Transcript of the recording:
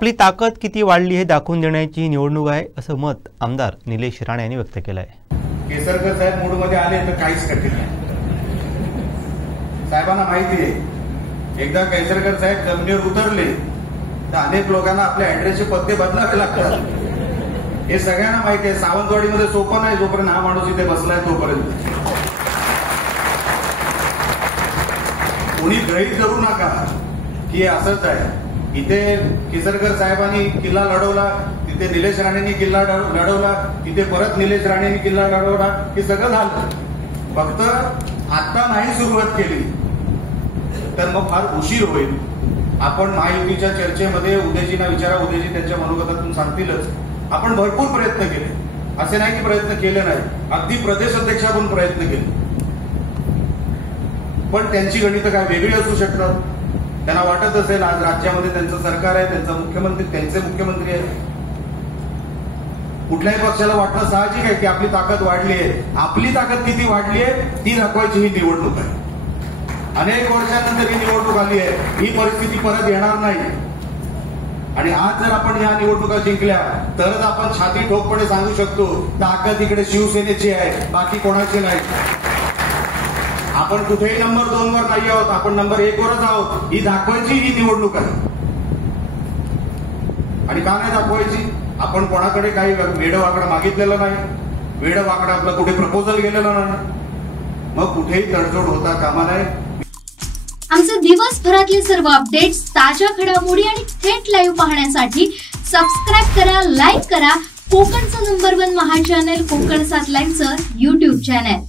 आपली ताकद किती वाढली हे दाखवून देण्याची निवडणूक आहे असं मत आमदार निलेश राणे यांनी व्यक्त केलं आहे। केसरकर साहेब मूडमध्ये आले तर काहीच कठीण नाही। साहेबांना माहिती आहे एकदा केसरकर साहेब जमिनीवर उतरले तर अनेक लोकांना आपल्या ऍड्रेसचे पत्ते बदलावे लागतात। हे सगळ्यांना माहिती आहे। सावंतवाडीमध्ये सोपं नाही, जोपर्यंत हा माणूस इथे बसलाय तोपर्यंत। कोणी गृहीत करू नका की असंच आहे। इथे केसरकर साहेबांनी किल्ला लढवला, तिथे निलेश राणेंनी किल्ला लढवला, तिथे परत निलेश राणेंनी किल्ला लढवला, हे सगळं झालं। फक्त आता नाही सुरुवात केली तर मग फार उशीर होईल। आपण महायुतीच्या चर्चेमध्ये उदयजींना विचारा, उदयजी त्यांच्या मनोगतातून सांगतीलच। आपण भरपूर प्रयत्न केले, असे नाही की प्रयत्न केले नाही, अगदी प्रदेश अध्यक्ष आपण प्रयत्न केले, पण त्यांची गणितं काय वेगळी असू शकतात। त्यांना वाटत असेल आज राज्यामध्ये त्यांचं सरकार आहे, त्यांचे मुख्यमंत्री आहेत। कुठल्याही पक्षाला वाटणं साहजिक आहे की आपली ताकद वाढली आहे। आपली ताकद किती वाढली आहे ती दाखवायची ही निवडणूक आहे। अनेक वर्षानंतर ही निवडणूक आली आहे, ही परिस्थिती परत येणार नाही। आणि आज जर आपण या निवडणुका जिंकल्या तरच आपण छाती ठोकपणे सांगू शकतो ताकद इकडे शिवसेनेची आहे, बाकी कोणाची नाही। आपण कुठेही नंबर 2 वर नाही आहोत, आपण नंबर 1 वरच आहोत। ही दाखवायची ही निवडणूक आहे। आणि का नाही दाखवायची? आपण कोणाकडे काही वेडवाकडं मागितलेलं नाही, वेडवाकडं आपलं कुठे प्रपोजल गेलेलं नाही, मग कुठेही तडजोड होता कामा नये। आमचे दिवसभरातले सर्व अपडेट्स, ताज्या घडामोडी आणि थेट लाईव्ह पाहण्यासाठी सबस्क्राईब करा, लाईक करा कोकणचं नंबर 1 महा चॅनल कोकण 7 लाईव्हचं YouTube चॅनल।